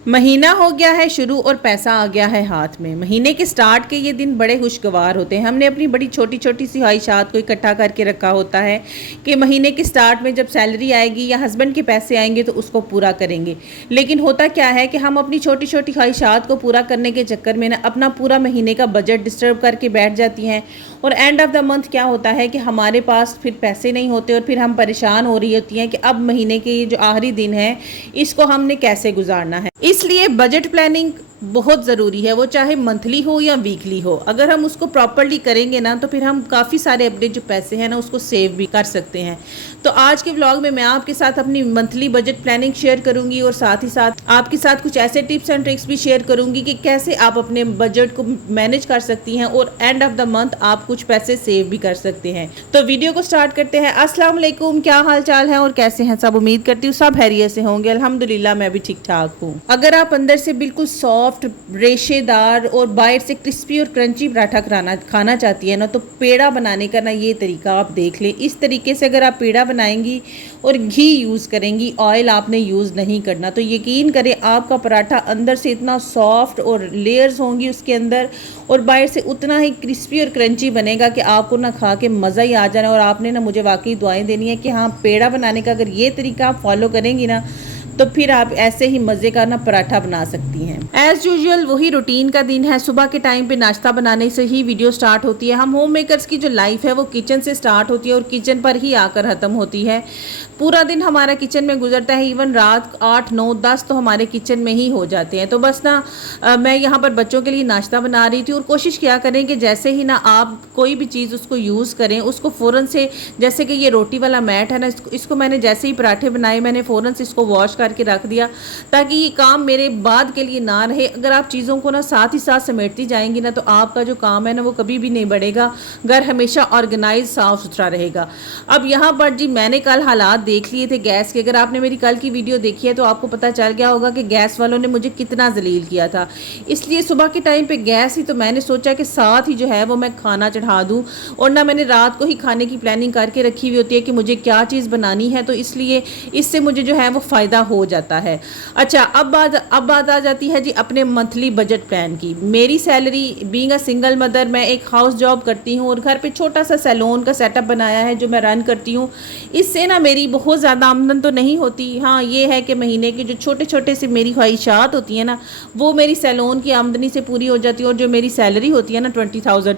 महीना हो गया है शुरू और पैसा आ गया है हाथ में। महीने के स्टार्ट के ये दिन बड़े खुशगवार होते हैं। हमने अपनी बड़ी छोटी छोटी सी ख्वाहिशात को इकट्ठा करके रखा होता है कि महीने के स्टार्ट में जब सैलरी आएगी या हस्बैंड के पैसे आएंगे तो उसको पूरा करेंगे। लेकिन होता क्या है कि हम अपनी छोटी छोटी ख्वाहिशात को पूरा करने के चक्कर में ना अपना पूरा महीने का बजट डिस्टर्ब करके बैठ जाती हैं और एंड ऑफ द मंथ क्या होता है कि हमारे पास फिर पैसे नहीं होते और फिर हम परेशान हो रही होती हैं कि अब महीने के ये जो आखिरी दिन है इसको हमने कैसे गुजारना है। इसलिए बजट प्लानिंग बहुत ज़रूरी है, वो चाहे मंथली हो या वीकली हो। अगर हम उसको प्रॉपरली करेंगे ना तो फिर हम काफ़ी सारे अपने जो पैसे हैं ना उसको सेव भी कर सकते हैं। तो आज के व्लॉग में मैं आपके साथ अपनी मंथली बजट प्लानिंग शेयर करूंगी और साथ ही साथ आपके साथ कुछ ऐसे टिप्स एंड ट्रिक्स भी शेयर करूंगी कि कैसे आप अपने बजट को मैनेज कर सकती हैं और एंड ऑफ द मंथ आप कुछ पैसे सेव भी कर सकते हैं। तो वीडियो को स्टार्ट करते हैं। अस्सलाम वालेकुम, क्या हाल चाल है और कैसे हैं सब? उम्मीद करती हूँ सब खैरियत से होंगे। अल्हम्दुलिल्लाह मैं भी ठीक ठाक हूँ। अगर आप अंदर से बिल्कुल सॉफ्ट, रेशेदार और बाहर से क्रिस्पी और क्रंची पराठा खाना चाहती है ना तो पेड़ा बनाने का ना ये तरीका आप देख लें। इस तरीके से अगर आप पेड़ा बनाएंगी और घी यूज़ करेंगी, ऑयल आपने यूज़ नहीं करना, तो यकीन करें आपका पराठा अंदर से इतना सॉफ्ट और लेयर्स होंगी उसके अंदर और बाहर से उतना ही क्रिस्पी और क्रंची बनेगा कि आपको ना खा के मज़ा ही आ जाना। और आपने ना मुझे वाकई दुआएं देनी है कि हाँ, पेड़ा बनाने का अगर ये तरीका आप फॉलो करेंगी ना तो फिर आप ऐसे ही मज़े का ना पराठा बना सकती हैं। एज़ यूजुअल वही रूटीन का दिन है। सुबह के टाइम पे नाश्ता बनाने से ही वीडियो स्टार्ट होती है। हम होम मेकर्स की जो लाइफ है वो किचन से स्टार्ट होती है और किचन पर ही आकर ख़त्म होती है। पूरा दिन हमारा किचन में गुजरता है। इवन रात 8, 9, 10 तो हमारे किचन में ही हो जाते हैं। तो बस ना मैं यहाँ पर बच्चों के लिए नाश्ता बना रही थी और कोशिश किया करें कि जैसे ही ना आप कोई भी चीज़ उसको यूज़ करें उसको फ़ौरन से, जैसे कि ये रोटी वाला मैट है ना, इसको मैंने जैसे ही पराठे बनाए मैंने फ़ौरन से इसको वॉश करके रख दिया ताकि ये काम मेरे बाद के लिए ना रहे। अगर आप चीज़ों को ना साथ ही साथ समेटती जाएंगी ना तो आपका जो काम है ना वो कभी भी नहीं बढ़ेगा। घर हमेशा ऑर्गेनाइज साफ सुथरा रहेगा। अब यहाँ पर जी मैंने कल हालात देख लिए थे गैस के। अगर आपने मेरी कल की वीडियो देखी है तो आपको पता चल गया होगा कि गैस वालों ने मुझे कितना जलील किया था। इसलिए सुबह के टाइम पे गैस ही तो मैंने सोचा कि साथ ही जो है वो मैं खाना चढ़ा दूँ और ना मैंने रात को ही खाने की प्लानिंग करके रखी हुई होती है कि मुझे क्या चीज़ बनानी है, तो इसलिए इससे मुझे जो है वो फ़ायदा हो जाता है। अच्छा, अब बात आ जाती है जी अपने मंथली बजट प्लान की। मेरी salary, being a single mother, मैं एक हाउस जॉब करती हूँ और घर पे छोटा सा सैलून का सेटअप बनाया है जो मैं रन करती हूँ। इससे ना मेरी बहुत ज़्यादा आमदन तो नहीं होती। हाँ, ये है कि महीने की जो छोटे छोटे से मेरी ख्वाहिशात होती हैं ना वो मेरी सैलून की आमदनी से पूरी हो जाती है और जो मेरी सैलरी होती है ना 20,000,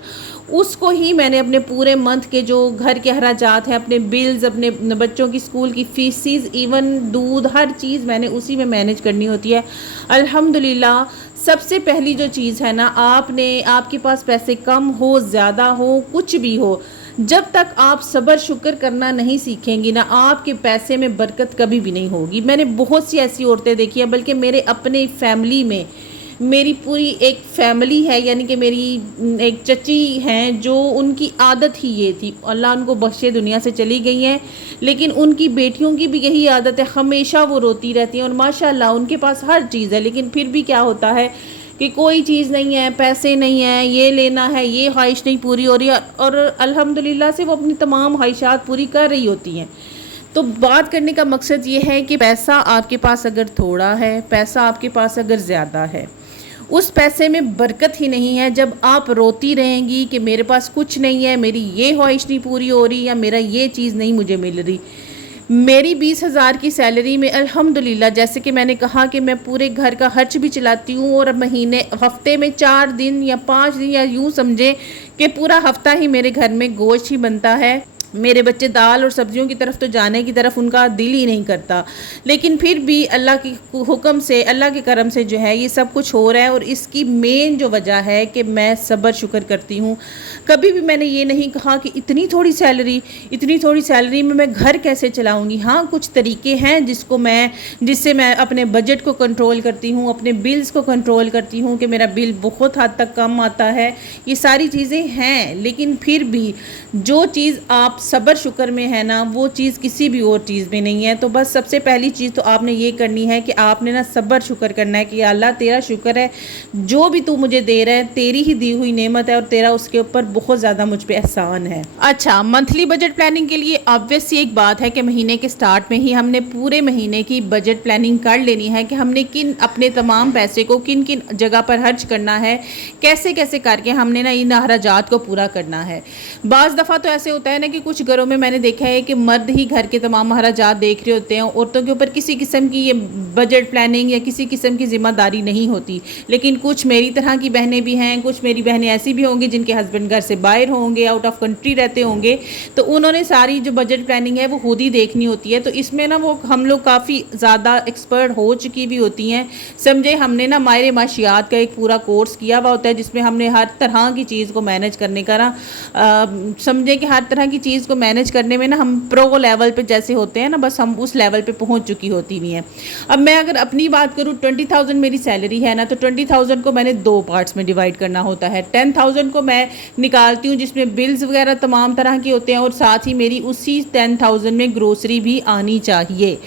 उसको ही मैंने अपने पूरे मंथ के जो घर के अखराजात हैं, अपने बिल्स, अपने बच्चों की स्कूल की फीसिस, इवन दूध, हर चीज़ मैंने उसी में मैनेज करनी होती है। अल्हम्दुलिल्लाह सबसे पहली जो चीज़ है ना, आपके पास पैसे कम हो, ज़्यादा हो, कुछ भी हो, जब तक आप सब्र शुक्र करना नहीं सीखेंगी ना आपके पैसे में बरकत कभी भी नहीं होगी। मैंने बहुत सी ऐसी औरतें देखी हैं, बल्कि मेरे अपने फैमिली में मेरी पूरी एक फैमिली है, यानी कि मेरी एक चची हैं जो उनकी आदत ही ये थी, अल्लाह उनको बख्शे, दुनिया से चली गई हैं, लेकिन उनकी बेटियों की भी यही आदत है, हमेशा वो रोती रहती हैं और माशाल्लाह उनके पास हर चीज़ है, लेकिन फिर भी क्या होता है कि कोई चीज़ नहीं है, पैसे नहीं है, ये लेना है, ये ख्वाहिश नहीं पूरी हो रही है और अल्हम्दुलिल्लाह से वो अपनी तमाम ख्वाहिशात पूरी कर रही होती हैं। तो बात करने का मकसद ये है कि पैसा आपके पास अगर थोड़ा है, पैसा आपके पास अगर ज़्यादा है, उस पैसे में बरकत ही नहीं है। जब आप रोती रहेंगी कि मेरे पास कुछ नहीं है, मेरी ये ख्वाहिश नहीं पूरी हो रही या मेरा ये चीज़ नहीं मुझे मिल रही। मेरी 20,000 की सैलरी में अल्हम्दुलिल्लाह, जैसे कि मैंने कहा कि मैं पूरे घर का खर्च भी चलाती हूँ और हफ्ते में 4 दिन या 5 दिन या यूँ समझे कि पूरा हफ्ता ही मेरे घर में गोश्त ही बनता है। मेरे बच्चे दाल और सब्जियों की तरफ तो जाने की तरफ उनका दिल ही नहीं करता, लेकिन फिर भी अल्लाह की हुक्म से, अल्लाह के करम से जो है ये सब कुछ हो रहा है। और इसकी मेन जो वजह है कि मैं सब्र शुक्र करती हूँ। कभी भी मैंने ये नहीं कहा कि इतनी थोड़ी सैलरी में मैं घर कैसे चलाऊँगी। हाँ, कुछ तरीके हैं जिससे मैं अपने बजट को कंट्रोल करती हूँ, अपने बिल्स को कंट्रोल करती हूँ कि मेरा बिल बहुत हद तक कम आता है। ये सारी चीज़ें हैं, लेकिन फिर भी जो चीज़ आप सब्र शुक्र में है ना, वो चीज़ किसी भी और चीज़ में नहीं है। तो बस सबसे पहली चीज़ तो आपने ये करनी है कि आपने ना सब्र शुक्र करना है कि अल्लाह तेरा शुक्र है, जो भी तू मुझे दे रहा है तेरी ही दी हुई नेमत है और तेरा उसके ऊपर बहुत ज़्यादा मुझ पे एहसान है। अच्छा, मंथली बजट प्लानिंग के लिए ऑब्वियस सी एक बात है कि महीने के स्टार्ट में ही हमने पूरे महीने की बजट प्लानिंग कर लेनी है कि हमने किन अपने तमाम पैसे को किन किन जगह पर खर्च करना है, कैसे कैसे करके हमने ना इन अखराजात को पूरा करना है। बाज़ दफ़ा तो ऐसे होता है ना कि कुछ घरों में मैंने देखा है कि मर्द ही घर के तमाम अखराजात देख रहे होते हैं, औरतों के ऊपर किसी किस्म की ये बजट प्लानिंग या किसी किस्म की ज़िम्मेदारी नहीं होती। लेकिन कुछ मेरी तरह की बहनें भी हैं, कुछ मेरी बहनें ऐसी भी होंगी जिनके हस्बैंड घर से बाहर होंगे, आउट ऑफ कंट्री रहते होंगे, तो उन्होंने सारी जो बजट प्लानिंग है वो खुद ही देखनी होती है। तो इसमें ना वो हम लोग काफ़ी ज़्यादा एक्सपर्ट हो चुकी भी होती हैं। समझे हमने ना मायरे माशियात का एक पूरा कोर्स किया हुआ होता है जिसमें हमने हर तरह की चीज़ को मैनेज करने का ना समझे कि हर तरह की चीज़ को मैनेज करने में ना हम प्रो लेवल पे जैसे होते हैं ना, बस हम उस लेवल पे पहुंच चुकी होती नहीं है। अब मैं अगर अपनी बात करूँ, 20,000 मेरी सैलरी है ना, तो 20,000 को मैंने 2 पार्ट्स में डिवाइड करना होता है। 10,000 को मैं निकालती हूँ जिसमें बिल्स वगैरह तमाम तरह के होते हैं और साथ ही मेरी उसी 10,000 में ग्रोसरी भी आनी चाहिए,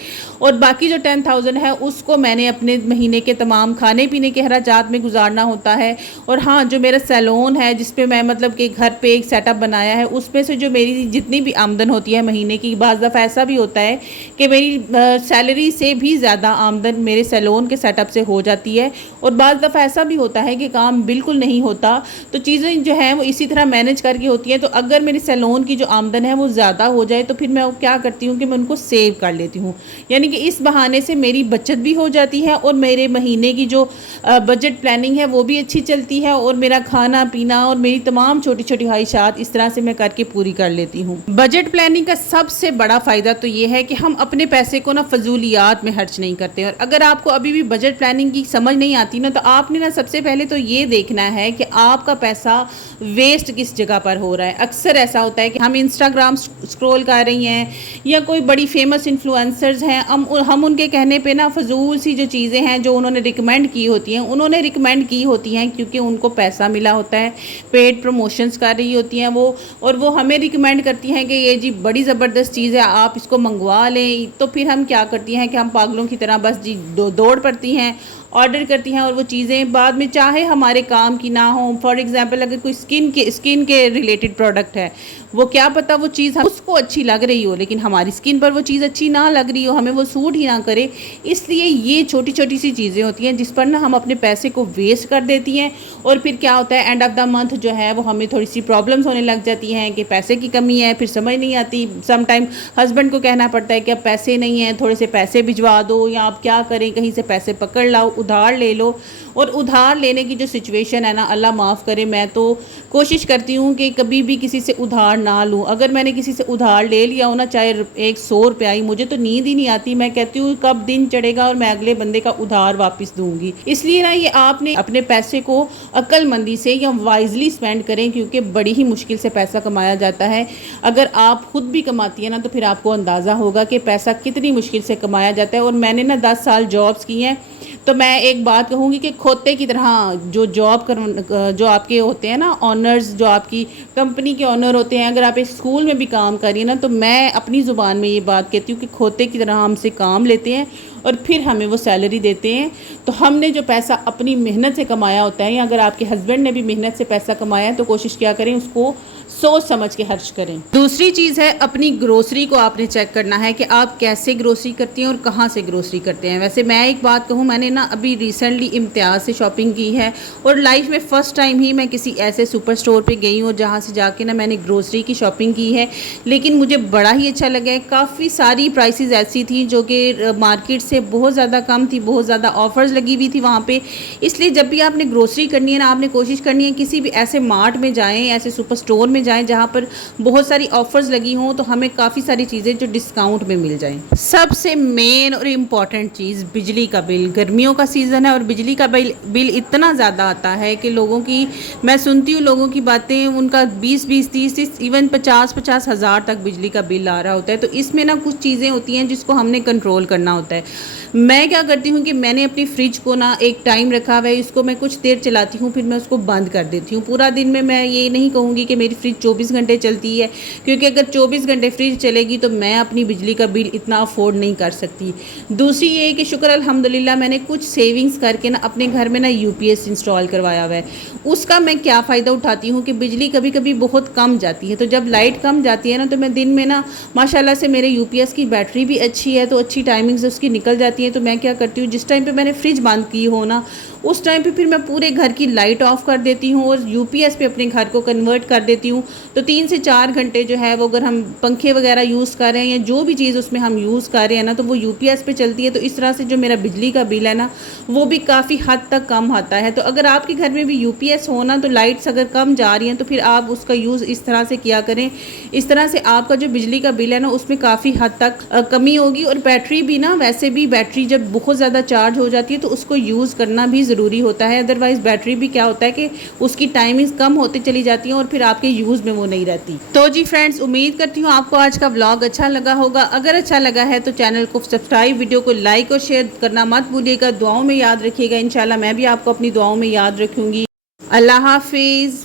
और बाकी जो 10,000 है उसको मैंने अपने महीने के तमाम खाने पीने के खर्चात में गुजारना होता है। और हाँ, जो मेरा सैलून है जिस पे मैं मतलब कि घर पे एक सेटअप बनाया है, उसमें से जो मेरी जितनी भी आमदन होती है महीने की, बाज़ दफ़ा ऐसा भी होता है कि मेरी सैलरी से भी ज़्यादा आमदन मेरे सैलून के सेटअप से हो जाती है, और बाज़ दफ़ा ऐसा भी होता है कि काम बिल्कुल नहीं होता। तो चीज़ें जो हैं वो इसी तरह मैनेज करके होती हैं। तो अगर मेरी सैलून की जो आमदन है वो ज़्यादा हो जाए तो फिर मैं क्या करती हूँ कि मैं उनको सेव कर लेती हूँ, यानी कि इस बहाने से मेरी बचत भी हो जाती है और मेरे महीने की जो बजट प्लानिंग है वो भी अच्छी चलती है, और मेरा खाना पीना और मेरी तमाम छोटी छोटी ख्वाहिशात इस तरह से मैं करके पूरी कर लेती हूँ। बजट प्लानिंग का सबसे बड़ा फ़ायदा तो ये है कि हम अपने पैसे को ना फजूलियात में खर्च नहीं करते। और अगर आपको अभी भी बजट प्लानिंग की समझ नहीं आती ना, तो आपने ना सबसे पहले तो ये देखना है कि आपका पैसा वेस्ट किस जगह पर हो रहा है। अक्सर ऐसा होता है कि हम इंस्टाग्राम स्क्रॉल कर रही हैं या कोई बड़ी फेमस इन्फ्लुएंसर्स हैं, हम उनके कहने पे ना फजूल सी जो चीज़ें हैं जो उन्होंने रिकमेंड की होती हैं, उन्होंने रिकमेंड की होती हैं क्योंकि उनको पैसा मिला होता है, पेड प्रमोशंस कर रही होती हैं वो, और वो हमें रिकमेंड करती हैं कि ये जी बड़ी ज़बरदस्त चीज़ है, आप इसको मंगवा लें। तो फिर हम क्या करती हैं कि हम पागलों की तरह बस जी दौड़ पड़ती हैं, ऑर्डर करती हैं, और वो चीज़ें बाद में चाहे हमारे काम की ना हो। फॉर एग्जांपल अगर कोई स्किन के रिलेटेड प्रोडक्ट है, वो क्या पता वो चीज़ उसको अच्छी लग रही हो लेकिन हमारी स्किन पर वो चीज़ अच्छी ना लग रही हो, हमें वो सूट ही ना करे। इसलिए ये छोटी छोटी सी चीज़ें होती हैं जिस पर ना हम अपने पैसे को वेस्ट कर देती हैं, और फिर क्या होता है एंड ऑफ द मंथ जो है वो हमें थोड़ी सी प्रॉब्लम्स होने लग जाती हैं कि पैसे की कमी है, फिर समझ नहीं आती। सम टाइम हस्बैंड को कहना पड़ता है कि अब पैसे नहीं हैं, थोड़े से पैसे भिजवा दो, या आप क्या करें कहीं से पैसे पकड़ लाओ, उधार ले लो। और उधार लेने की जो सिचुएशन है ना, अल्लाह माफ़ करे, मैं तो कोशिश करती हूँ कि कभी भी किसी से उधार ना लूँ। अगर मैंने किसी से उधार ले लिया हो ना, चाहे 100 रुपया ही, मुझे तो नींद ही नहीं आती। मैं कहती हूँ कब दिन चढ़ेगा और मैं अगले बंदे का उधार वापस दूंगी। इसलिए ना ये आपने अपने पैसे को अक्लमंदी से या वाइजली स्पेंड करें, क्योंकि बड़ी ही मुश्किल से पैसा कमाया जाता है। अगर आप खुद भी कमाती है ना तो फिर आपको अंदाज़ा होगा कि पैसा कितनी मुश्किल से कमाया जाता है। और मैंने ना 10 साल जॉब्स की हैं, तो मैं एक बात कहूँगी कि खोते की तरह जो आपके होते हैं ना ऑनर्स, जो आपकी कंपनी के ऑनर होते हैं, अगर आप एक स्कूल में भी काम करिए ना, तो मैं अपनी ज़ुबान में ये बात कहती हूँ कि खोते की तरह हमसे काम लेते हैं और फिर हमें वो सैलरी देते हैं। तो हमने जो पैसा अपनी मेहनत से कमाया होता है, या अगर आपके हस्बैंड ने भी मेहनत से पैसा कमाया है, तो कोशिश क्या करें उसको सोच समझ के खर्च करें। दूसरी चीज़ है, अपनी ग्रोसरी को आपने चेक करना है कि आप कैसे ग्रोसरी करती हैं और कहाँ से ग्रोसरी करते हैं। वैसे मैं एक बात कहूँ, मैंने ना अभी रिसेंटली इम्तियाज़ से शॉपिंग की है, और लाइफ में फ़र्स्ट टाइम ही मैं किसी ऐसे सुपर स्टोर पे गई हूँ जहाँ से जाके ना मैंने ग्रोसरी की शॉपिंग की है। लेकिन मुझे बड़ा ही अच्छा लगा है। काफ़ी सारी प्राइसेस ऐसी थी जो कि मार्केट से बहुत ज़्यादा कम थी, बहुत ज़्यादा ऑफ़र्स लगी हुई थी वहाँ पे। इसलिए जब भी आपने ग्रोसरी करनी है ना, आपने कोशिश करनी है किसी भी ऐसे मार्ट में जाएँ, ऐसे सुपर स्टोर में जाएँ जहाँ पर बहुत सारी ऑफ़र्स लगी हों, तो हमें काफ़ी सारी चीज़ें जो डिस्काउंट में मिल जाएँ। सबसे मेन और इम्पॉर्टेंट चीज़ बिजली का बिल। गर्मियों का सीज़न है और बिजली का बिल इतना ज़्यादा आता है कि लोगों की, मैं सुनती हूँ लोगों की बातें, उनका 20-20, 30-30, इवन 50-50 हज़ार तक बिजली का बिल आ रहा होता है। तो इसमें ना कुछ चीज़ें होती हैं जिसको हमने कंट्रोल करना होता है। मैं क्या करती हूँ कि मैंने अपनी फ्रिज को ना एक टाइम रखा हुआ है, इसको मैं कुछ देर चलाती हूँ, फिर मैं उसको बंद कर देती हूँ। पूरा दिन में मैं ये नहीं कहूँगी कि मेरी फ्रिज 24 घंटे चलती है, क्योंकि अगर 24 घंटे फ्रिज चलेगी तो मैं अपनी बिजली का बिल इतना अफोर्ड नहीं कर सकती। दूसरी ये कि शुक्र अल्हम्दुलिल्लाह मैंने कुछ सेविंग्स करके ना अपने घर में ना यूपीएस इंस्टॉल करवाया हुआ है। उसका मैं क्या फ़ायदा उठाती हूँ कि बिजली कभी कभी बहुत कम जाती है, तो जब लाइट कम जाती है ना तो मैं दिन में ना माशाल्लाह से मेरे यूपीएस की बैटरी भी अच्छी है, तो अच्छी टाइमिंग से उसकी निकल जाती है। तो मैं क्या करती हूँ, जिस टाइम पे मैंने फ्रिज बंद की हो ना उस टाइम पे फिर मैं पूरे घर की लाइट ऑफ कर देती हूँ और यूपीएस पे अपने घर को कन्वर्ट कर देती हूँ। तो 3 से 4 घंटे जो है वो अगर हम पंखे वगैरह यूज़ कर रहे हैं या जो भी चीज़ उसमें हम यूज़ कर रहे हैं ना तो वो यूपीएस पे चलती है। तो इस तरह से जो मेरा बिजली का बिल है ना वो भी काफ़ी हद तक कम आता है। तो अगर आपके घर में भी यूपीएस हो ना तो लाइट्स अगर कम जा रही हैं तो फिर आप उसका यूज़ इस तरह से किया करें। इस तरह से आपका जो बिजली का बिल है ना उसमें काफ़ी हद तक कमी होगी। और बैटरी भी ना, वैसे भी बैटरी जब बहुत ज़्यादा चार्ज हो जाती है तो उसको यूज़ करना भी ज़रूरी होता है, अदरवाइज़ बैटरी भी क्या होता है कि उसकी टाइमिंग कम होती चली जाती है और फिर आपके यूज़ में वो नहीं रहती। तो जी फ्रेंड्स, उम्मीद करती हूँ आपको आज का व्लॉग अच्छा लगा होगा। अगर अच्छा लगा है तो चैनल को सब्सक्राइब, वीडियो को लाइक और शेयर करना मत भूलिएगा। दुआओं में याद रखिएगा, इंशाल्लाह मैं भी आपको अपनी दुआओं में याद रखूँगी। अल्लाह हाफिज़।